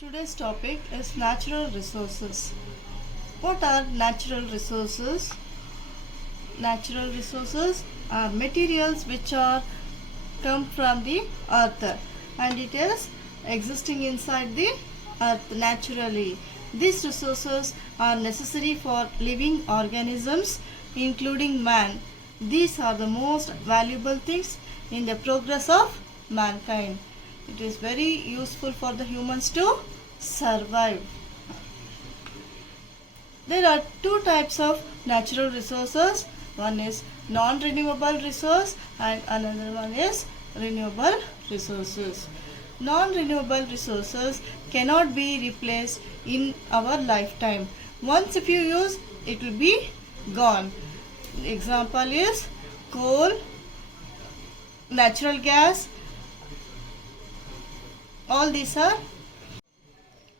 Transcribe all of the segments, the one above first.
Today's topic is natural resources. What are natural resources? Natural resources are materials which are come from the earth and it is existing inside the earth naturally. These resources are necessary for living organisms including man. These are the most valuable things in the progress of mankind. It is very useful for the humans to survive. There are two types of natural resources. One is non-renewable resource and another one is renewable resources. Non-renewable resources cannot be replaced in our lifetime. Once if you use, it will be gone. Example is coal, natural gas. All these are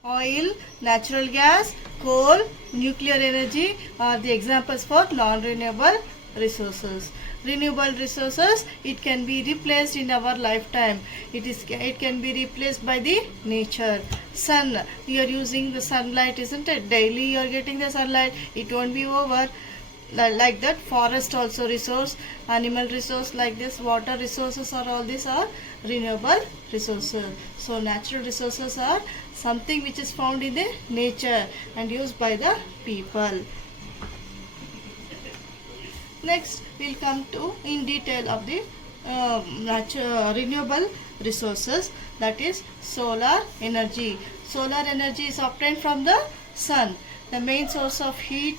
oil, natural gas, coal, nuclear energy are the examples for non-renewable resources. Renewable resources, it can be replaced in our lifetime. It can be replaced by the nature. Sun, you are using the sunlight, isn't it? Daily you are getting the sunlight. It won't be over. Like that, forest also resource, animal resource like this, water resources are all these are renewable resources. So natural resources are something which is found in the nature and used by the people. Next we'll come to in detail of the renewable resources, that is solar energy. Solar energy is obtained from the sun, the main source of heat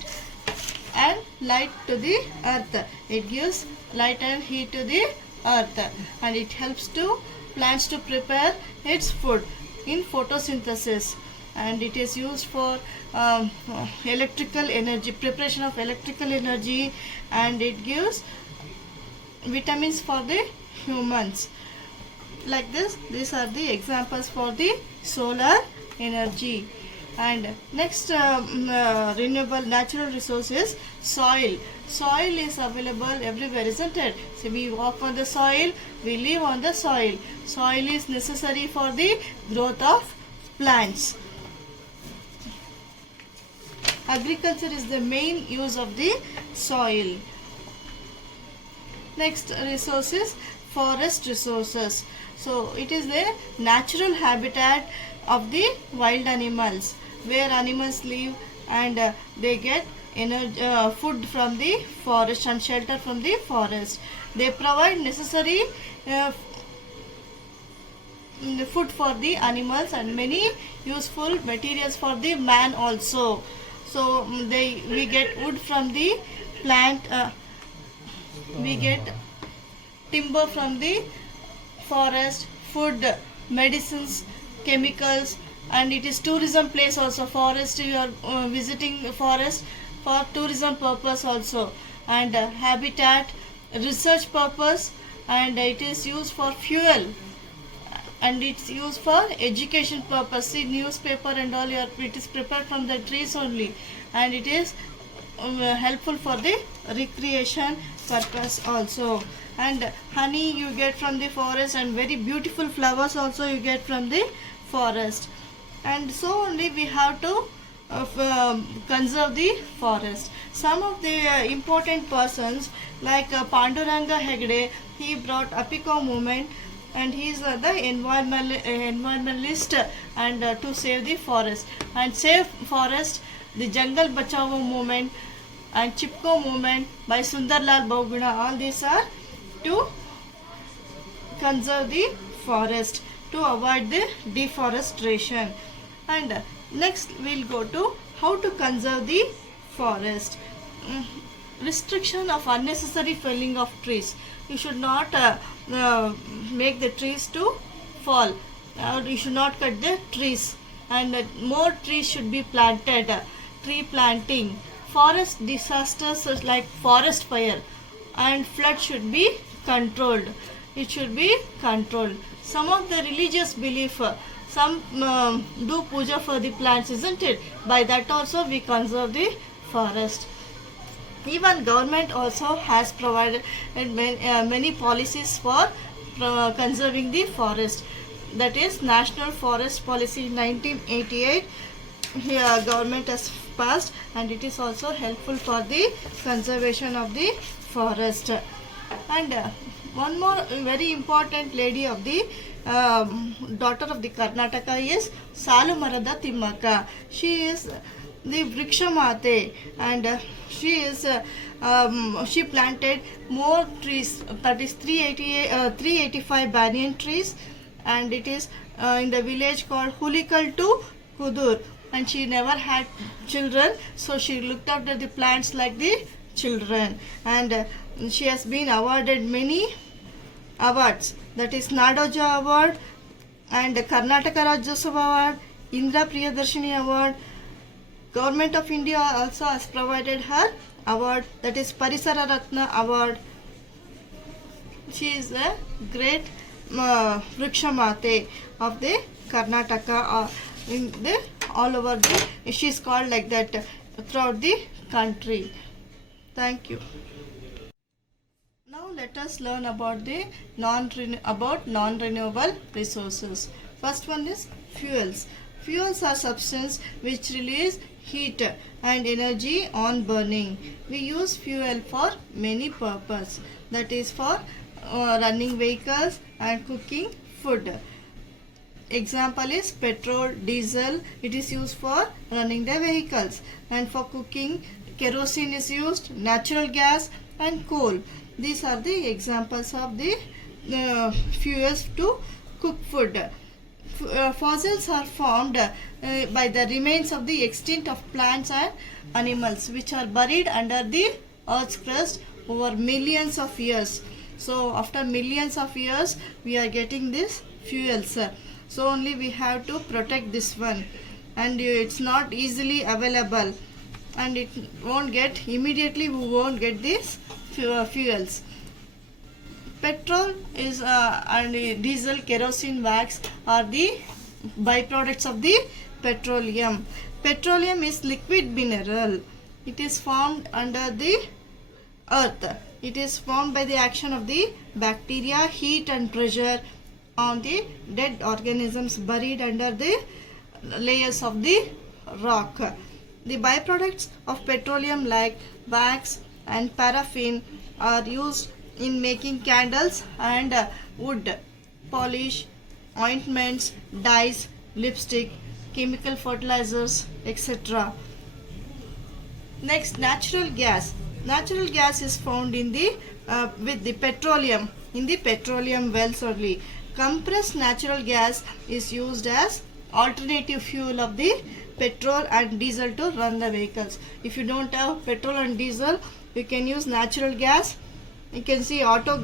and light to the earth. It gives light and heat to the earth and it helps to plants to prepare its food in photosynthesis, and it is used for electrical energy, preparation of electrical energy, and it gives vitamins for the humans. Like this, these are the examples for the solar energy. And next renewable natural resource is soil. Soil is available everywhere, isn't it? So we walk on the soil, we live on the soil. Soil is necessary for the growth of plants. Agriculture is the main use of the soil. Next resource is forest resources. So it is the natural habitat of the wild animals, where animals live and they get food from the forest and shelter from the forest. They provide necessary food for the animals and many useful materials for the man also. So we get wood from the plant, we get timber from the forest, food, medicines, chemicals, and it is tourism place also. Forest, you are visiting the forest for tourism purpose also, and habitat, research purpose, and it is used for fuel, and it's used for education purpose. See, newspaper and all, it is prepared from the trees only, and it is helpful for the recreation purpose also. And honey you get from the forest, and very beautiful flowers also you get from the forest. And so only we have to conserve the forest. Some of the important persons like Panduranga Hegde, he brought Apico movement, and he is the environmentalist and to save the forest and save forest. The Jangal Bachao movement and Chipko movement by Sundarlal Bahuguna, all these are to conserve the forest, to avoid the deforestation. And next we'll go to how to conserve the forest. Restriction of unnecessary felling of trees. You should not make the trees to fall, or you should not cut the trees, and more trees should be planted. Tree planting. Forest disasters like forest fire and flood should be controlled. It should be controlled. Some of the religious belief, some do puja for the plants, isn't it? By that also we conserve the forest. Even government also has provided many policies for conserving the forest. that is National Forest Policy 1988. Here government has passed, and it is also helpful for the conservation of the forest. And one more very important lady of the daughter of the Karnataka is Salu Marada Timmaka. She is the Vrikshamate, and she planted more trees, that is 385 banyan trees, and it is in the village called Hulikal to Kudur, and she never had children, so she looked after the plants like the children, and she has been awarded many awards, that is Nadoja Award and Karnataka Rajyotsav Award, Indra Priyadarshini Award. Government of India also has provided her award, that is Parisara Ratna Award. She is a great Vrikshamate of the Karnataka, in the all over the, she is called like that throughout the country. Thank you. Now let us learn about the non-renewable resources. First one is fuels. Fuels are substances which release heat and energy on burning. We use fuel for many purposes, that is for running vehicles and cooking food. Example is petrol, diesel, it is used for running the vehicles, and for cooking kerosene is used, natural gas and coal. These are the examples of the fuels to cook food. Fossils are formed by the remains of the extinct of plants and animals which are buried under the earth's crust over millions of years. So after millions of years we are getting this fuels. So only we have to protect this one, and it's not easily available, and it won't get immediately, we won't get these fuels. Petrol is and diesel, kerosene, wax are the byproducts of the petroleum. Petroleum is liquid mineral. It is formed under the earth. It is formed by the action of the bacteria, heat and pressure on the dead organisms buried under the layers of the rock. The byproducts of petroleum like wax and paraffin are used in making candles and wood, polish, ointments, dyes, lipstick, chemical fertilizers, etc. Next, natural gas. Natural gas is found in the with the petroleum, in the petroleum wells only. Compressed natural gas is used as alternative fuel of the petrol and diesel to run the vehicles. If you don't have petrol and diesel, you can use natural gas. You can see auto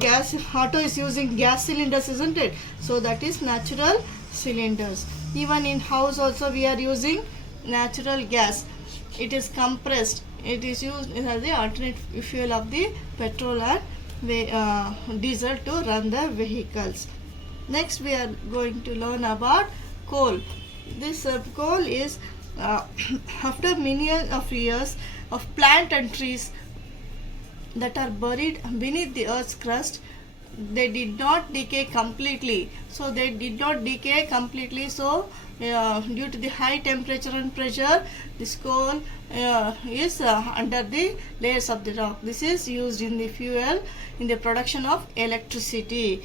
is using gas cylinders, isn't it? So that is natural cylinders. Even in house also we are using natural gas. It is compressed. It is used as the alternate fuel of the petrol and diesel to run the vehicles. Next we are going to learn about coal. This coal is after millions of years of plant and trees that are buried beneath the earth's crust, they did not decay completely. So due to the high temperature and pressure, this coal is under the layers of the rock. This is used in the fuel in the production of electricity.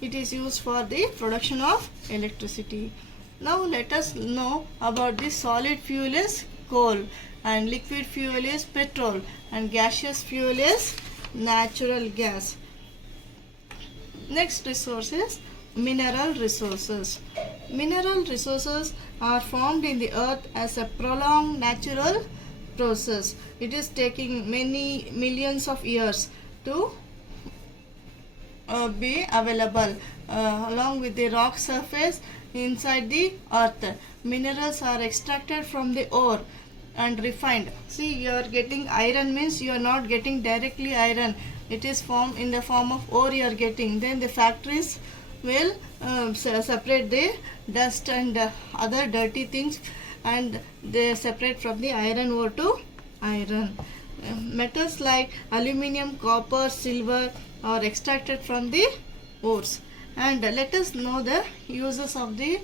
It is used for the production of electricity. Now let us know about the solid fuel is coal, and liquid fuel is petrol, and gaseous fuel is natural gas. Next resource is mineral resources. Mineral resources are formed in the earth as a prolonged natural process. It is taking many millions of years to be available along with the rock surface inside the earth. Minerals are extracted from the ore and refined. See, you are getting iron means you are not getting directly iron. It is formed in the form of ore you are getting. Then the factories will separate the dust and other dirty things, and they separate from the iron ore to iron. Metals like aluminium, copper, silver are extracted from the ores, And let us know the uses of the,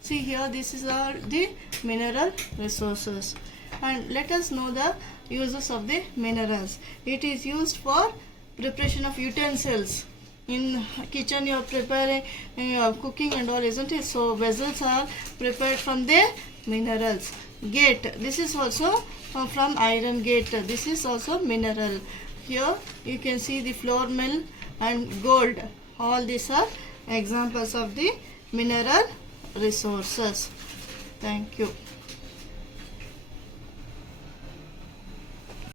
see here, this is the mineral resources, and let us know the uses of the minerals. It is used for preparation of utensils. In kitchen you are preparing, you are cooking and all, isn't it? So vessels are prepared from the minerals. Gate, this is also from iron gate. This is also mineral. Here you can see the flour mill and gold. All these are examples of the mineral resources. Thank you.